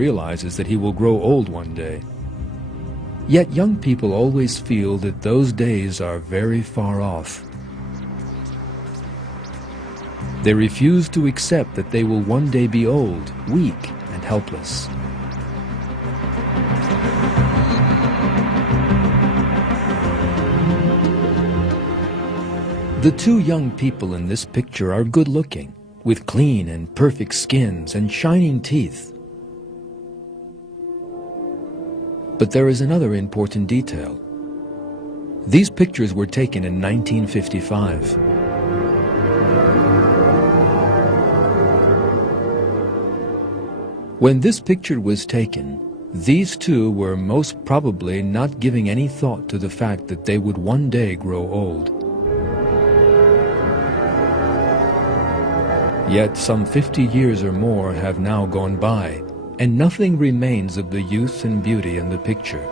realizes that he will grow old one day. Yet young people always feel that those days are very far off. They refuse to accept that they will one day be old, weak, and helpless. The two young people in this picture are good-looking, with clean and perfect skins and shining teeth. But there is another important detail. These pictures were taken in 1955. When this picture was taken, these two were most probably not giving any thought to the fact that they would one day grow old. Yet some 50 years or more have now gone by, and nothing remains of the youth and beauty in the picture.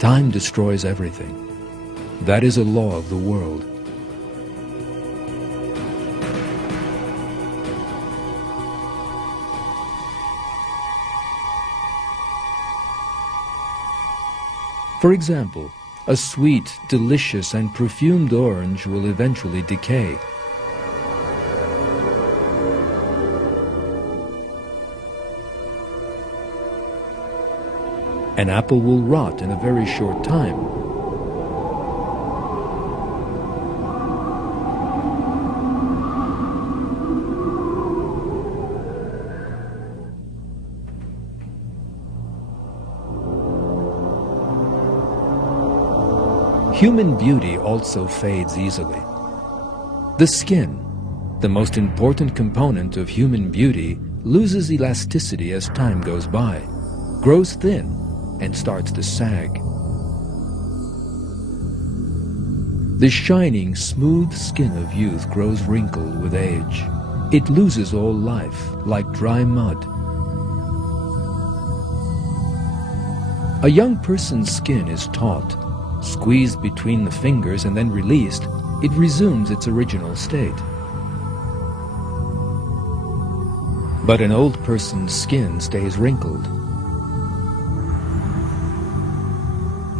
Time destroys everything. That is a law of the world. For example, a sweet, delicious, and perfumed orange will eventually decay. An apple will rot in a very short time. Human beauty also fades easily. The skin, the most important component of human beauty, loses elasticity as time goes by, grows thin, and starts to sag. The shining, smooth skin of youth grows wrinkled with age. It loses all life, like dry mud. A young person's skin is taut. Squeezed between the fingers and then released, it resumes its original state. But an old person's skin stays wrinkled.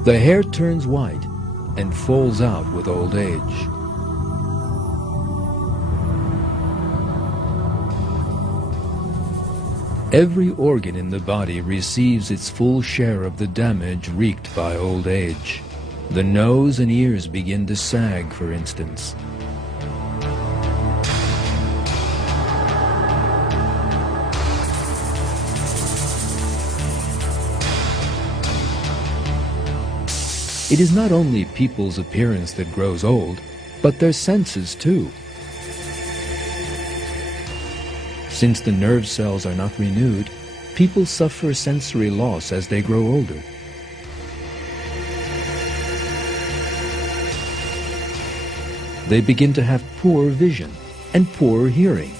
The hair turns white and falls out with old age. Every organ in the body receives its full share of the damage wreaked by old age. The nose and ears begin to sag, for instance. It is not only people's appearance that grows old, but their senses too. Since the nerve cells are not renewed, people suffer sensory loss as they grow older. They begin to have poor vision and poor hearing.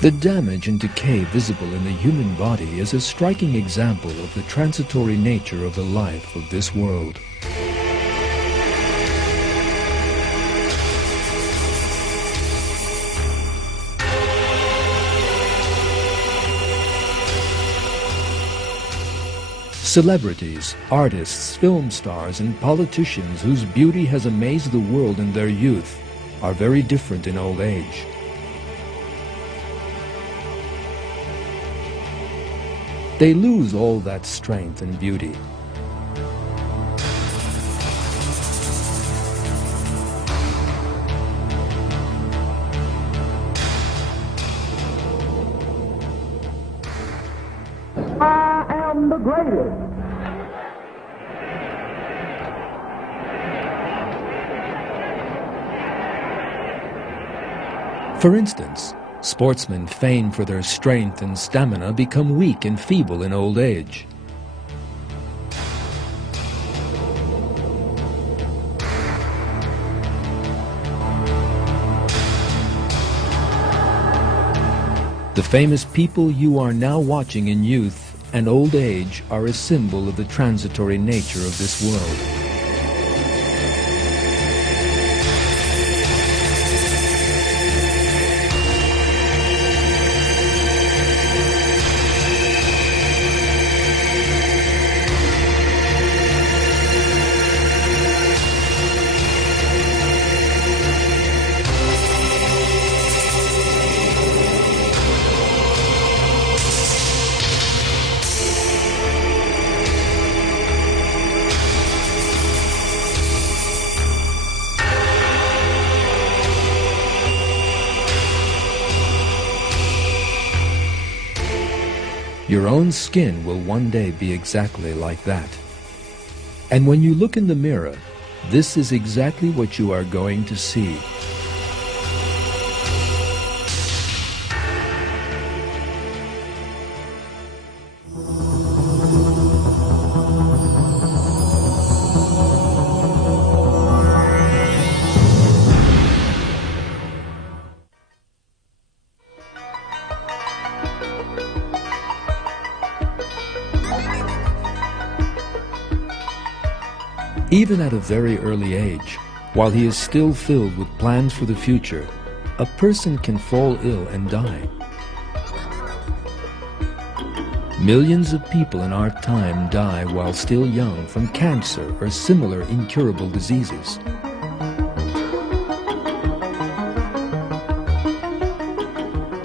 The damage and decay visible in the human body is a striking example of the transitory nature of the life of this world. Celebrities, artists, film stars, and politicians whose beauty has amazed the world in their youth are very different in old age. They lose all that strength and beauty. I am the greatest. For instance, sportsmen famed for their strength and stamina become weak and feeble in old age. The famous people you are now watching in youth and old age are a symbol of the transitory nature of this world. Your own skin will one day be exactly like that. And when you look in the mirror, this is exactly what you are going to see. Even at a very early age, while he is still filled with plans for the future, a person can fall ill and die. Millions of people in our time die while still young from cancer or similar incurable diseases.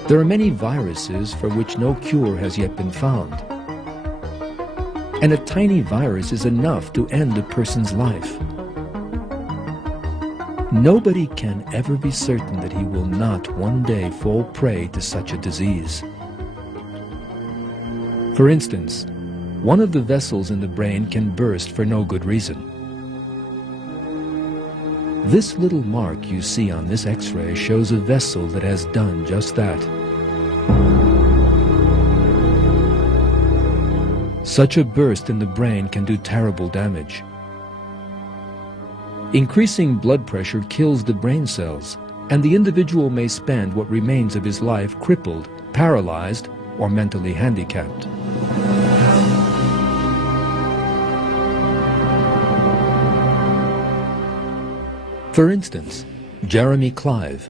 There are many viruses for which no cure has yet been found. And a tiny virus is enough to end a person's life. Nobody can ever be certain that he will not one day fall prey to such a disease. For instance, one of the vessels in the brain can burst for no good reason. This little mark you see on this X-ray shows a vessel that has done just that. Such a burst in the brain can do terrible damage. Increasing blood pressure kills the brain cells, and the individual may spend what remains of his life crippled, paralyzed, or mentally handicapped. For instance, Jeremy Clive,